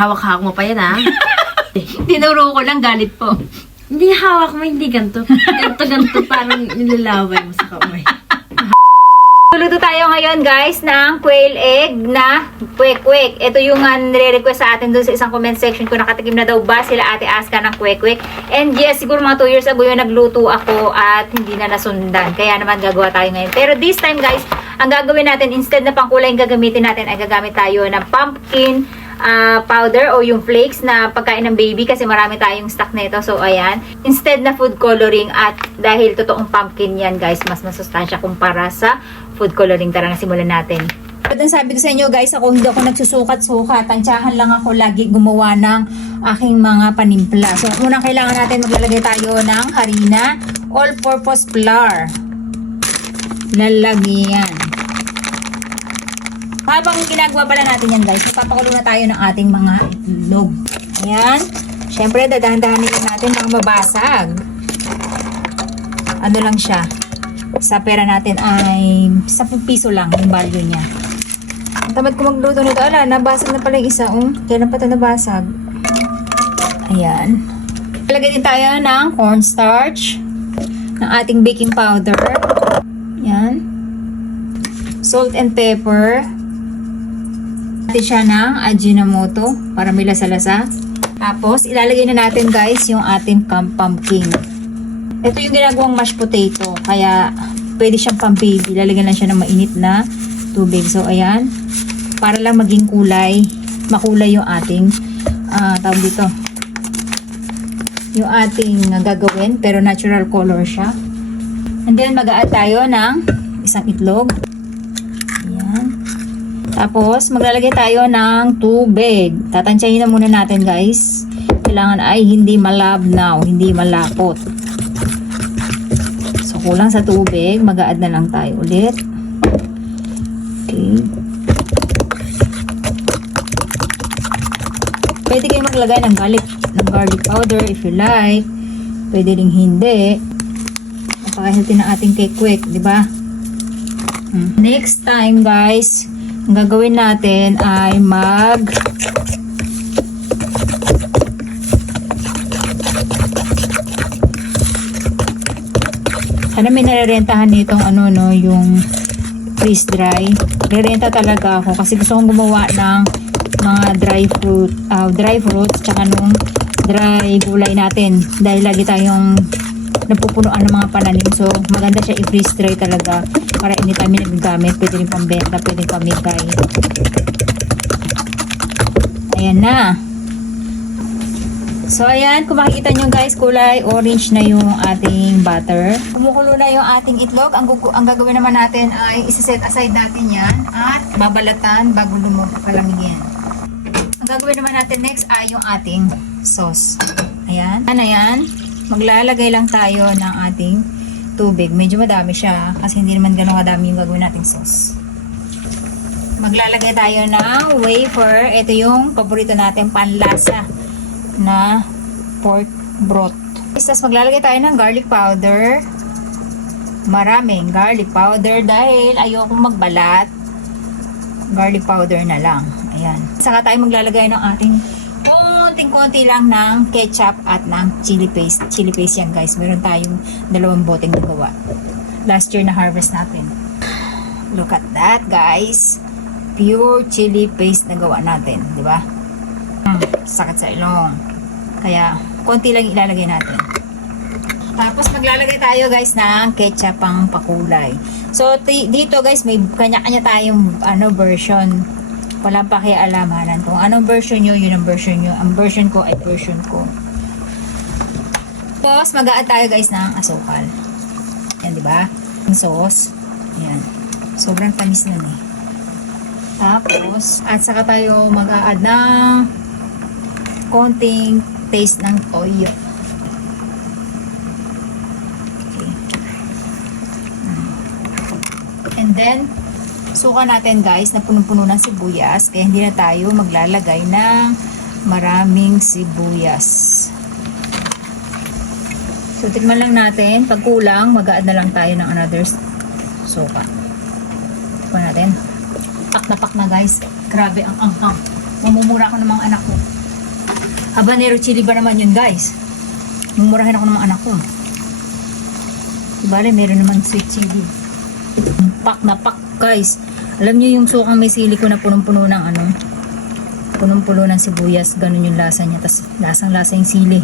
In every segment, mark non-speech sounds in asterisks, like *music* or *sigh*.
hawak-hawak mo pa yan ha. *laughs* Tinuro ko lang, galit po. hindi hawak mo, hindi ganito. Ganto-ganto, parang nilalaway mo sa kamay. *laughs* Luluto tayo ngayon guys ng quail egg na kwek-kwek. Ito yung uh, nire-request sa atin dun sa isang comment section ko nakatikim na daw ba sila ate Aska ng kwek-kwek. And yes, siguro mga 2 years ago yun nagluto ako at hindi na nasundan. Kaya naman gagawa tayo ngayon. Pero this time guys, ang gagawin natin instead na pangkulay yung gagamitin natin ay gagamit tayo ng pumpkin ah, powder o yung flakes na pagkain ng baby kasi marami tayong stock nito. So, ayan. Instead na food coloring at dahil totoong pumpkin yan, guys, mas masustansya kumpara sa food coloring. Tara na simulan natin. But ang sabi ko sa inyo guys, ako hindi ako nagsusukat-sukat. Tansyahan lang ako lagi gumawa ng aking mga panimpla. So, unang kailangan natin maglalagay tayo ng harina, all-purpose flour. Lalagyan. Habang ginagawa pala natin yan guys, magpapakulo na tayo ng ating mga itlog. Ayan. Siyempre, dadahan-dahanin natin baka mabasag. Ano lang siya. Sa pera natin ay 10 piso lang yung value niya. Ang tamad ko magluto nito. Ala, nabasag na pala yung isa. Um, kailan pa ito nabasag? Ayan. Lagay din tayo ng cornstarch, ng ating baking powder. Ayan. Salt and pepper. Natin siya ng Ajinomoto para may lasa-lasa. Tapos, ilalagay na natin guys yung ating pum- pumpkin. Ito yung ginagawang mashed potato. Kaya, pwede siyang pang-baby. Lalagyan lang siya ng mainit na tubig. So, ayan. Para lang maging kulay. Makulay yung ating ah tawag dito. Yung ating gagawin. Pero natural color siya. And then, mag-add tayo ng isang itlog. Tapos, maglalagay tayo ng tubig. Tatansyahin na muna natin, guys. Kailangan ay hindi malabnaw, hindi malapot. So, kulang sa tubig. Mag-add na lang tayo ulit. Okay. Pwede kayo maglagay ng garlic, ng garlic powder if you like. Pwede ring hindi. Napaka-healthy ng ating cake quick, di ba? Hmm. Next time, guys, ang gagawin natin ay mag sana may narerentahan nitong ano no yung freeze dry. Rerenta talaga ako kasi gusto kong gumawa ng mga dry fruit uh, dry fruits tsaka nung dry gulay natin. Dahil lagi tayong napupunuan ng mga pananim. So maganda siya i-freeze dry talaga para anytime yung nagagamit pwede rin pambenta pwede pamigay ayan na. So ayan kung makikita nyo guys kulay orange na yung ating butter. Kumukulo na yung ating itlog. Ang, ang gagawin naman natin ay isa-set aside natin yan at babalatan bago lumog palamigin. Ang gagawin naman natin next ay yung ating sauce. Ayan. Ano yan maglalagay lang tayo ng ating tubig. Medyo madami siya kasi hindi naman ganun kadami yung gagawin nating sauce. Maglalagay tayo ng wafer. Ito yung paborito natin panlasa na pork broth. Tapos maglalagay tayo ng garlic powder. Maraming garlic powder dahil ayoko magbalat. Garlic powder na lang. Ayan. Saka tayo maglalagay ng ating konting-konti lang ng ketchup at ng chili paste. Chili paste yan guys. Meron tayong dalawang boteng nagawa. Last year na harvest natin. Look at that guys. Pure chili paste na gawa natin. Ba? Hmm, sakit sa ilong. Kaya, konti lang ilalagay natin. Tapos maglalagay tayo guys ng ketchup pang pakulay. So dito guys may kanya-kanya tayong ano version walang pakialamanan kung anong version nyo, yun ang version nyo. Ang version ko ay version ko. Tapos, mag tayo guys ng asukal. Yan, di ba? Ang sauce. Yan. Sobrang tamis nun eh. Tapos, at saka tayo mag-a-add ng konting taste ng toyo. Okay. And then, suka natin guys na punong-puno ng sibuyas kaya hindi na tayo maglalagay ng maraming sibuyas so tikman lang natin pag kulang mag na lang tayo ng another suka tikman natin pak na pak na guys grabe ang anghang mamumura ko ng mga anak ko Habanero chili ba naman yun, guys? Mumurahin ako ng mga anak ko. Bale, meron naman sweet chili. Pak na pak, guys. Alam niyo yung sukang may sili ko na punong-puno ng ano? Punong-puno ng sibuyas. Ganun yung lasa niya. Tapos lasang-lasa yung sili.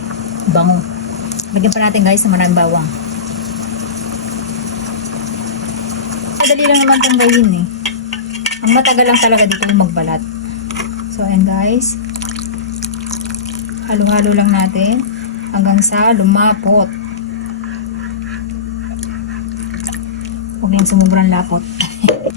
Bango. Lagyan pa natin, guys, ng maraming bawang. Madali lang naman itong gawin eh. Ang matagal lang talaga dito yung magbalat. So, ayan guys. Halo-halo lang natin hanggang sa lumapot. Huwag lang sumubrang lapot. *laughs*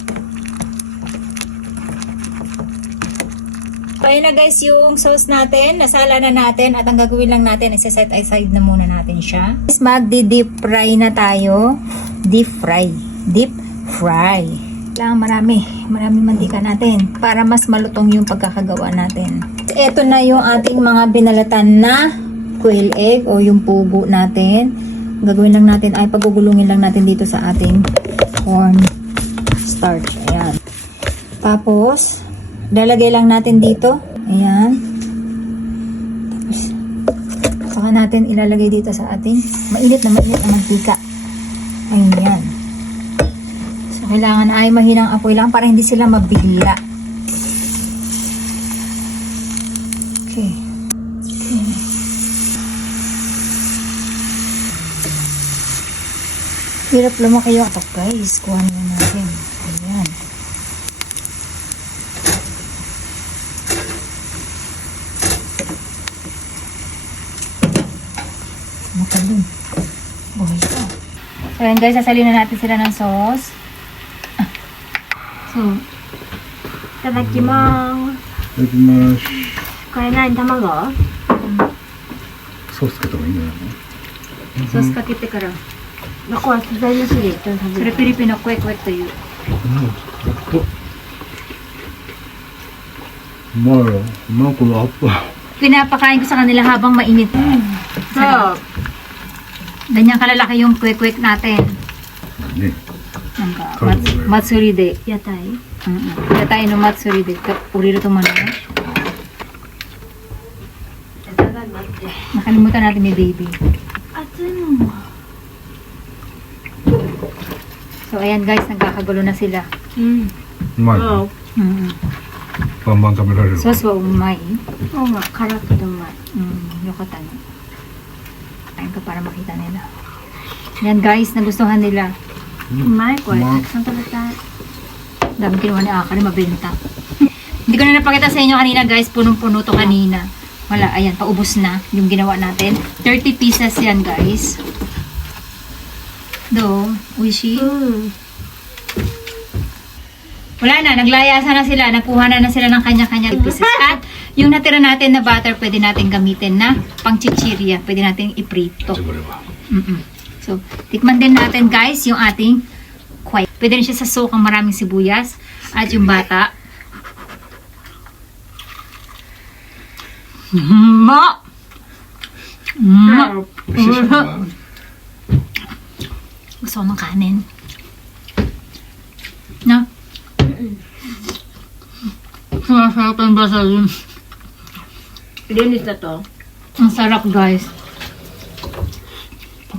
so, ayan na guys yung sauce natin. Nasala na natin at ang gagawin lang natin is set aside na muna natin siya. Magdi-deep fry na tayo. Deep fry. Deep fry. Kailangan marami. Marami mantika natin para mas malutong yung pagkakagawa natin. Ito na yung ating mga binalatan na quail egg o yung pugo natin. Ang Gagawin lang natin ay pagugulungin lang natin dito sa ating corn starch. Ayan. Tapos, lalagay lang natin dito. Ayan. Tapos, saka natin ilalagay dito sa ating mainit na mainit na mantika. Ayan. So, kailangan ay mahinang apoy lang para hindi sila mabigla. Okay. Ayan. Hirap lumaki yung atok guys. Kuha na natin. Ayan. Makalim. Buhay ka. So, ayan guys, sasalin na natin sila ng sauce. So, いただきまーいただきます。す。これ何卵ソースつけた方がいいんじゃない sauce ka kite kara. akoは素材なしで一緒に食べ Sura る。 Pilipino, kwek kwek to you. のうまいよ。うまいこのアップ。 Pinapakain ko sa kanila habang mainit.そう。 Ganyan kalalaki yung kwek-kwek natin. Nani? Ang ka, mats, matsuride. Yatay. Mm -mm. Yatay no matsuride. Uriro to man. Nakalimutan natin may baby. So, ayan guys, nagkakagulo na sila. Mm. Umay. Oh. Mm. Bambang kamera rin. So, so umay. Oo nga, karate umay. Mm, yoko tanong time ko para makita nila. Yan guys, nagustuhan nila. Hmm. My Marco, saan talaga? Dami kinuha ni Akari, mabenta. *laughs* Hindi ko na napakita sa inyo kanina guys, punong-puno to kanina. Wala, ayan, paubos na yung ginawa natin. 30 pieces yan guys. Do, Wishi. Mm. Wala na, naglayasa na sila, nakuha na na sila ng kanya-kanya pieces. *laughs* At yung natira natin na butter, pwede natin gamitin na pang chichirya. Pwede natin iprito. Siguro ba? Mm-mm. So, tikman din natin guys yung ating kway. Pwede rin siya sa soak ang maraming sibuyas at yung bata. Ma! Ma! Ah. Gusto ko ng kanin. Na? Sumasarap ang basa yun. Linis na to. Ang sarap, guys.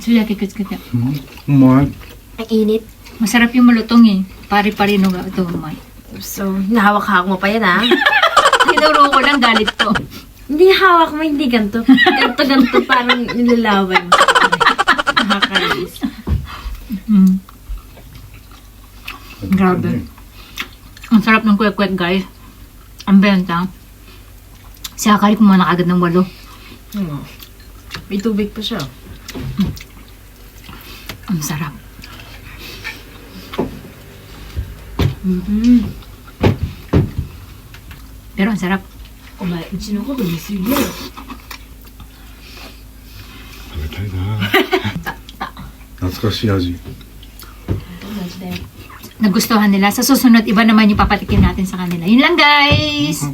Sila kikit-kit. Mm. Umay. Ang init. Masarap yung malutong eh. Pari-pari nung ito, umay. So, nahawak-hawak mo pa yan, ha? Ah. *laughs* Tinuro ko lang galit ko. Hindi hawak mo, hindi ganito. Ganito-ganito, parang nilalawan. Nakakainis. Mm. Grabe. Ang sarap ng kwek-kwek, guys. Ang benta. Si Akari kumuha na agad ng walo. Hmm. May tubig pa siya. Ang sarap. Mm-hmm. Pero ang sarap. お前、うちのこと見すぎやろ。食べたいな。*laughs* 懐かしい味。同じだよ。 Nagustuhan nila. Sa susunod, iba naman yung papatikin natin sa kanila. Yun lang guys! *laughs*